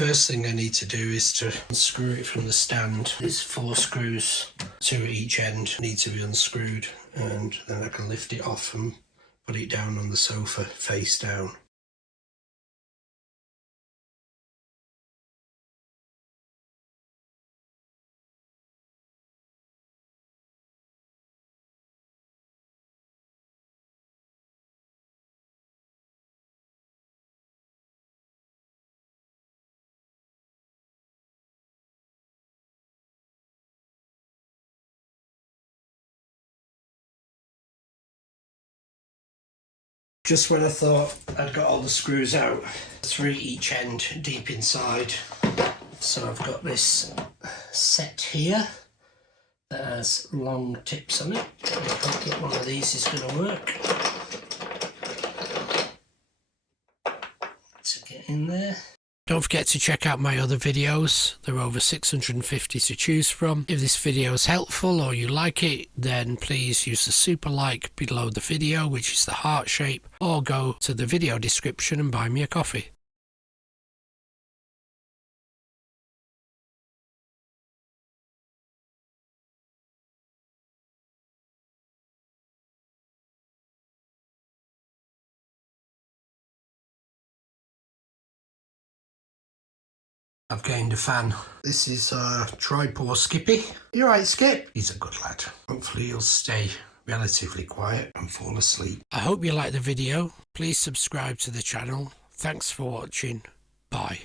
first thing I need to do is to unscrew it from the stand. There's 4 screws, 2 at each end, need to be unscrewed, and then I can lift it off and put it down on the sofa face down. Just when I thought I'd got all the screws out, 3 each end deep inside. So I've got this set here that has long tips on it. I hope that one of these is going to work. To get in there. Don't forget to check out my other videos. There are over 650 to choose from. If this video is helpful or you like it, then please use the super like below the video, which is the heart shape, or go to the video description and buy me a coffee. I've gained a fan. This is Lurcher Skippy. You alright, Skip? He's a good lad. Hopefully he'll stay relatively quiet and fall asleep. I hope you liked the video. Please subscribe to the channel. Thanks for watching. Bye.